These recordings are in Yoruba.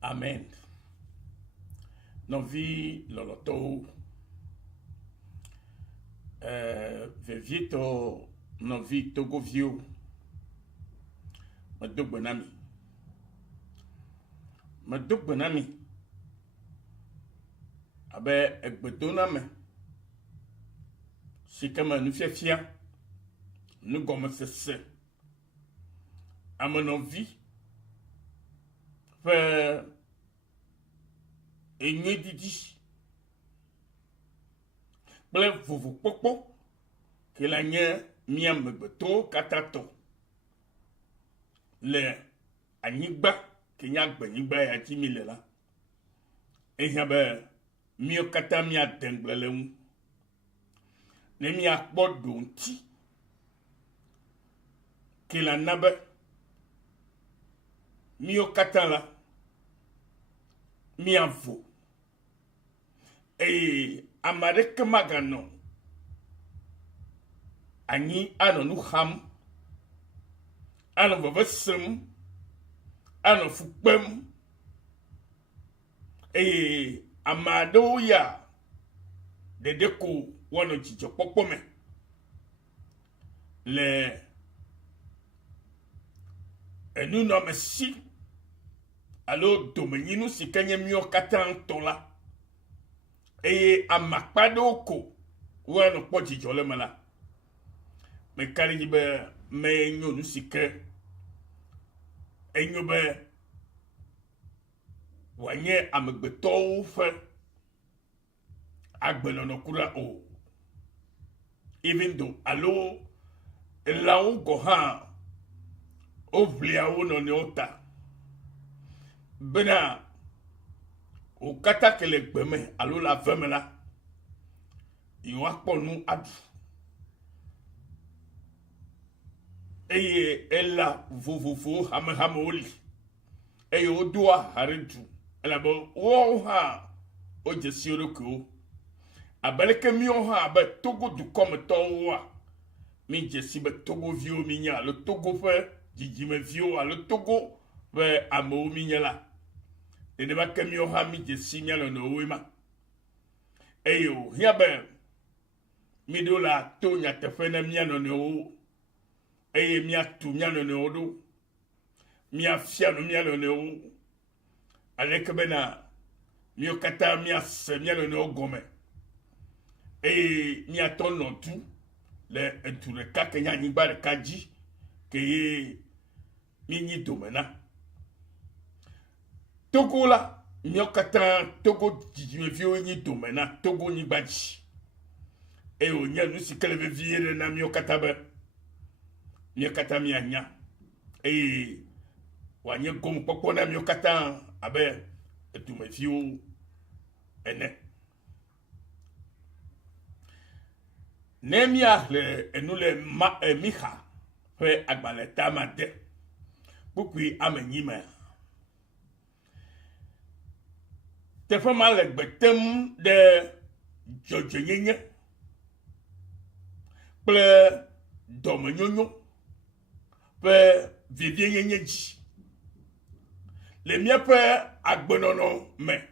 Amen. Novi loloto vevieto novi togovio madogbenami abe egbedoname sikama nufiafia nugomesese amenovi fe enye didi kple vuvukpokpo ke la nye mia megbeto katato le anyigba ke nya gbenyigba ya dzi mi le la ehia be mio kata mia dengble le ŋu ne mia kpɔ donti ke la na be mio kata la mia vo amadeke magano anyi ano nu ham ano vevesem ano fukpem amado ya dedeko wono jijo pokpome le enu no mesi alo domenyinu sikanye mio katan tola amakpado ko wono kpo jijo le mala me kali be me nyo nu sike enyo be wanye amegbeto fe agbelono kura o even though alo lawo go ha ovlia wono ne ota bena o kata kele gbeme alo la vemela yo akponu adu ella vuvuvu hamoli odua haridu elabo wo ha o jesiro ko abeleke mi o ha be togo du comme towa mi jesi be togo vio mi nya le togo fe jijime vio le togo be amo mi nya la ene ba ke mi o ha mi jesi nya lo no wema hia be mi do la to nya te fe na mi no no mia tu mia no odo mia fia no mia no aleke bena mio kata mia se mia no gome mia ton no tu le tu le ka kenya ni ba le kaji ke mi ni domena togo la mio kata togo jiji me fio ni domena togo ni baji o nya nu sikele ve viere na mio kata be mio kata mi anya wanye gom pokpo na mio kata abe etu me fiu ene nemia le enule ma miha fe agbaleta mate pukui amenyima te fama le gbetem de jojonyenye ple domenyonyo pe vivie nyenye ji le mie pe agbenono me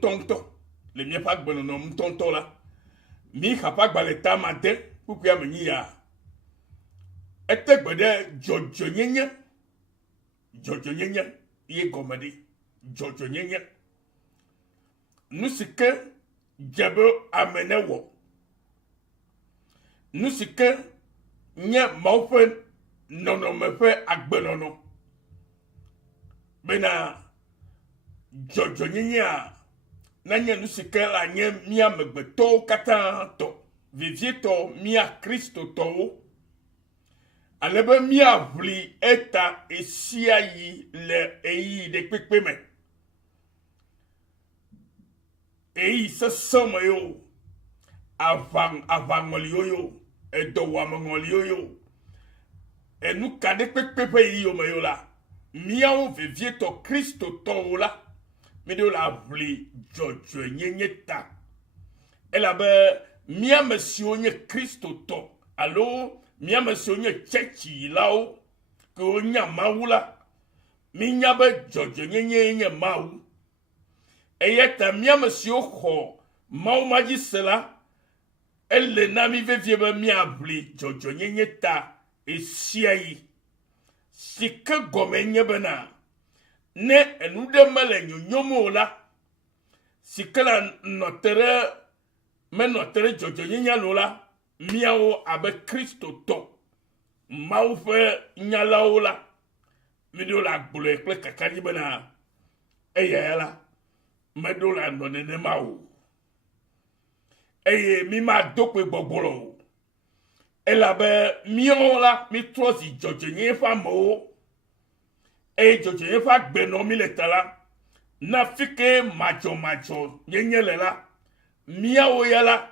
tonto le mie pe agbenono tonto la mi khapa gbaleta mate puku amenyi ya etegbede jojo nyenye ye gomedi jojo nyenye nusike jebe amenewo nusike nye maufe nono mefe agbenono bena jojo nyinya na nye nusike la nye mia megbeto kata to vivieto mia Kristo to alebe mia vli eta esia yi le de pepe me se somo yo avangoli yo edowa mangoli yo enu kade pepe yo me yo la miao vivieto Kristo to la me de la vli jojo nyenyeta elabe mia monsieur nye Kristo to alo mia monsieur nye chechi lao que onya maoula minya be jojo nye maou eyeta mia monsieur ho mau maji sela elle na mi vevie be mi abli jojo nye ta esiai sike gomenye bena ne enude mele nyonyomo la sikela notere me notere jojo nye lola miawo abe Kristo to mau fe nyalawo la mido la gbolo ekple kakari bena eyela medo la nonene mawo eye mi ma dokpe gbogbolo elabe mion la mi trosi jojo nye fa mo eye jojo nye fa gbeno mi le tala na fike majo nye lela miawo yala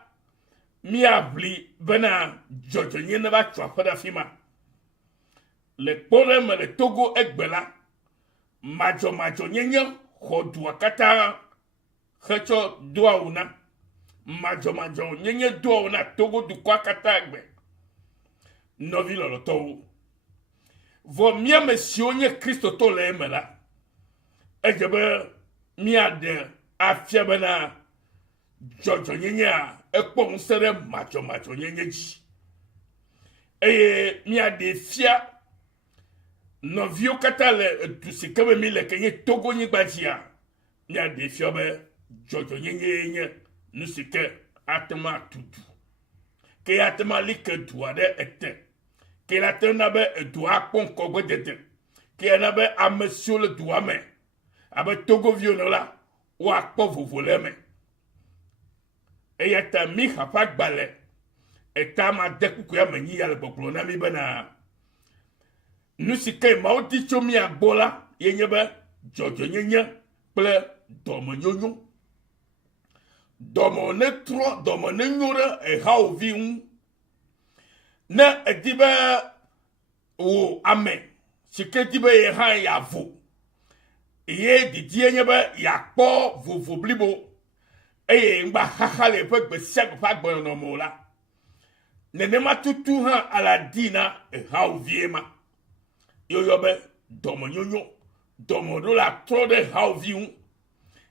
mi abli bena jojo nye ne ba chwa fada fima le kpore me le Togo egbela majo nye hodua kata hecho dua una majo nye dua una Togo du kwa kata egbe novi lolo to vo mia mesio nye Kristo to le emela ejebe mia de afia bena jojo nye ekpo nsere majo nye ji eye mia de fia novio kata le tusikebe mi le kenye Togo nyi gbajia mia de fia be jojo nye nusike atema tutu ke atema like duade ete ke la tena be dua pon kogbe dede ke na be amesio le dua me abe Togo vio la wa kpo vovole me eyata mi hapa gbale eta ma dekuku ya menyi ya le gbogbo na mi bena nusike ma odi chomi agbola yenye be jojo nye ple domo nyonyo domo ne tro domo ne nyore e ha ovi un ne edibe o amen sike dibe ye ha ya vo ye didie nye be ya kpo vovo blibo eye ngba hahale pe gbe seg pa gbo no mo la nene ma tutu ha aladina e ha ovi ma yo be domo nyonyo domo do la tro de ha ovi un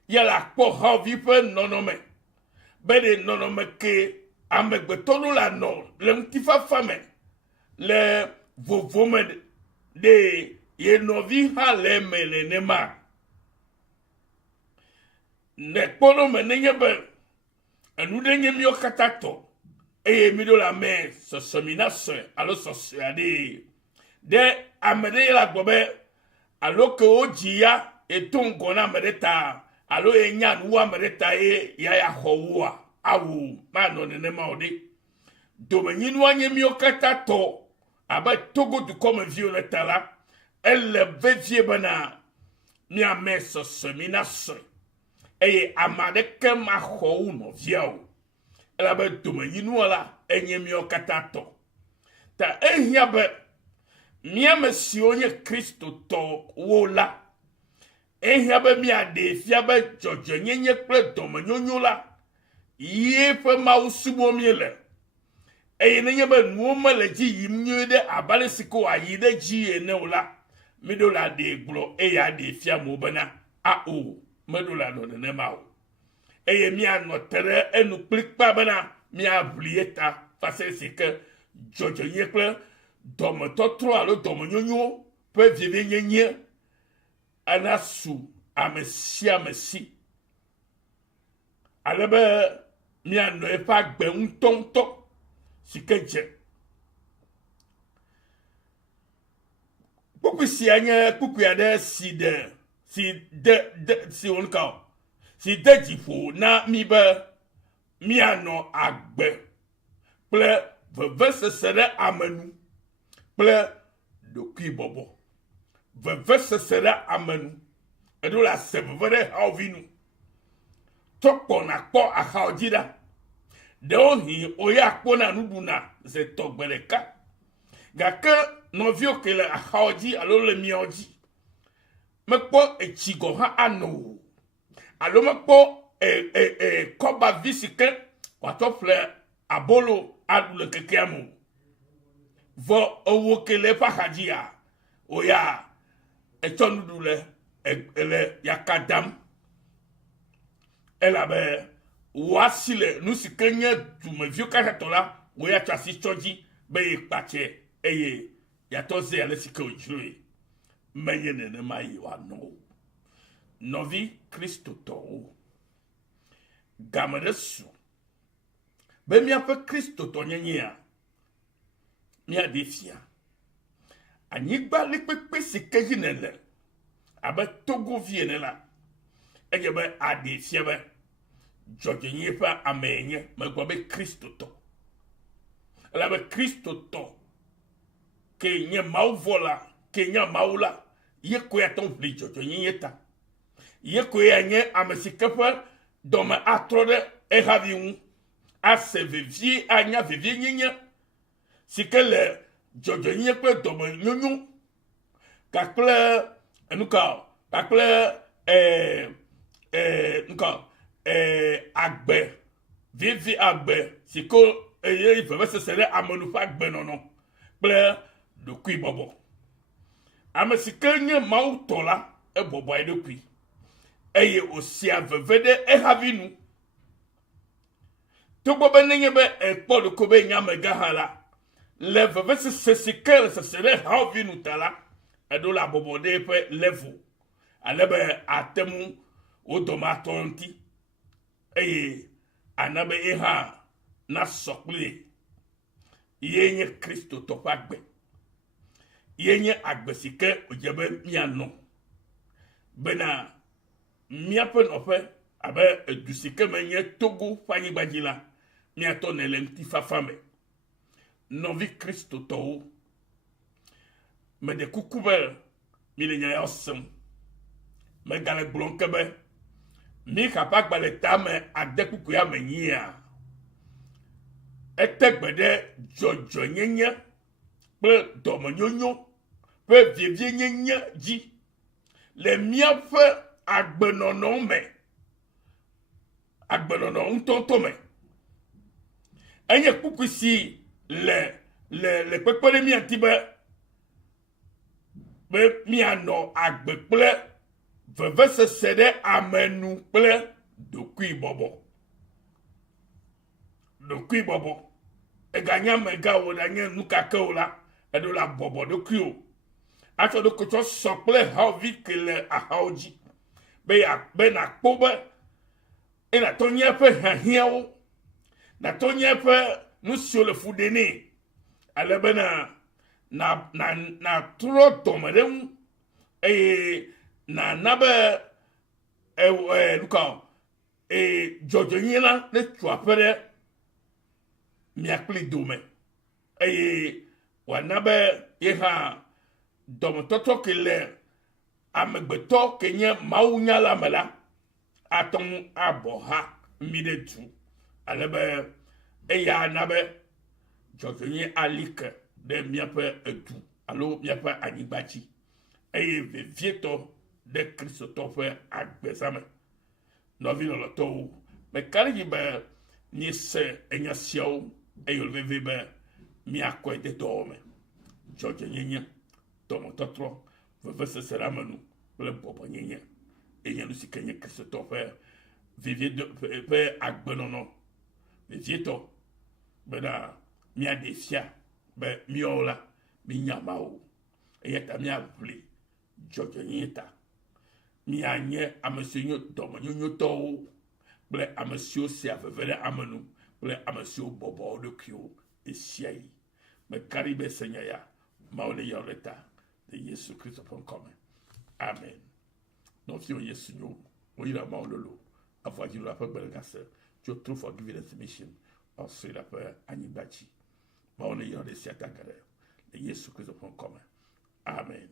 ya la kpo ha ovi pe nonome bede nonome ke amegbe tolo la no le mtifa fame le vovome de ye novi ha le mele nema ne kono menye be enu de nye mi okatato eye mi do la me so semina se alo so ade de amede la gobe alo ke ojia etongo na mereta alo enya nu amereta e ya howa awu ma no ne ma ode do menyinu anye mi okatato aba Togo du comme violeta la elle vevie bana mi ameso semina se eye amade ke ma ho no viao ela be do menyinu la enye mi okatato ta ehia be mi amesi onye Kristo to wola ehia be mi ade fia be jojo nye kple do menyonyo la ye pe ma usubo mi le eye nenye be nuoma le ji yimnyo de abale siko ayi de ji ene ola mi do la de glo eya de fia mo bana a o me do la no ne ma o eye mi anotere enu klikpa bana mi ablieta face sike jojo nye kple do me totro alo do menyonyo pe vive nye anasu amesi alebe mi ano epa gbe untonto sikeje kuku si anye kuku ya de si onka si de jifo na mi be mi ano agbe ple veve sere amenu ple dokui bobo veve sere amenu edo la severe havinu tokpo na kpo aha ojida de ohi oya kpo na nuduna ze togbeleka gake novio kele aha oji alo le mi oji mekpo echigo ha ano alo mekpo koba visike watofle abolo adule kekeamu vo owo kele pa hajia oya echonu le ele yakadam elabe wasile nusikenya tumevio katola oya chasi choji be pache eye yatoze ale sike ojue meyene ne mai wa no novi Kristo to gamaresu be mi ape Kristo to nyenya mi adefia anyigba lekpepe sike yinele abe togo viene la eye be adefia be jojenye pa amenye megwabe Kristo to la be Kristo to ke nye mau vola ke nya maula ye ko ya ton pli jojenye yeta ye ko ya nye amesikefa dome atrode e haviun asevevie anya vevie nyenya sikele jojenye pe dome nyonyo kakle enuka kakle nuka agbe vivi agbe siko eye ifebe sesere amenufa agbe nono ple dokui bobo amesike nye mau tola e bobo e dokui eye osia vevede e havinu togbo benenye be ekpolo kobe nyame gahala le veve sesike sesere havinu tala edola bobo de pe level alebe atemu odomatonti eye anabe eha na sokle yenye Kristo topagbe yenye agbesike ojebe miano bena miape nope abe edusike menye togo fanyi bajila miato nelemti fafame novi Kristo to me de kukube milenya yosem me gale blonkebe mi kapag baletame adekuku ya menyia etegbede jojo nyenya ple domonyonyo pe vievie nyenya ji le miafe agbenono ntonto me enye kuku si le pepere mi antibe be miano agbe ple veve sesede amenu ple dokui bobo eganya mega woda nye nukake ola edola bobo dokui o ato do kocho sokle havi kele ahaoji be na kpobe ina tonye pe hahiawo na tonye pe nusio le fudeni alebe na tro tomere na nabe luka jojo nyina ne tuapere miakli dome wanabe yeha domototo kele amegbeto kenye maunya la mela aton aboha midetu alebe eya nabe jojo nye alike de miape etu alo miape anigbachi vieto de Kristo tofe agbesame novi no to me kari be ni se enyasio eyolveve be mi akwa de tome jojo nyenya tomo totro veve se seramanu le bobo nyenya enyanu sikenye Kristo tofe vivie de pe agbenono vieto be da mi adefia be miola mi nyamao eyeta mi apli jojo nyeta mi anye amesenyo domonyonyo to ble amesio se avevele amenu ble amesio bobo de kio esiai me karibe senyaya maole yoreta de Yesu Kristo come. Amen. Non fio Yesu nyo oyira maololo avoji la pa belgase jo true forgiveness mission en se la pa anyibachi maole yoreta siatagare de Yesu Kristo come. Amen.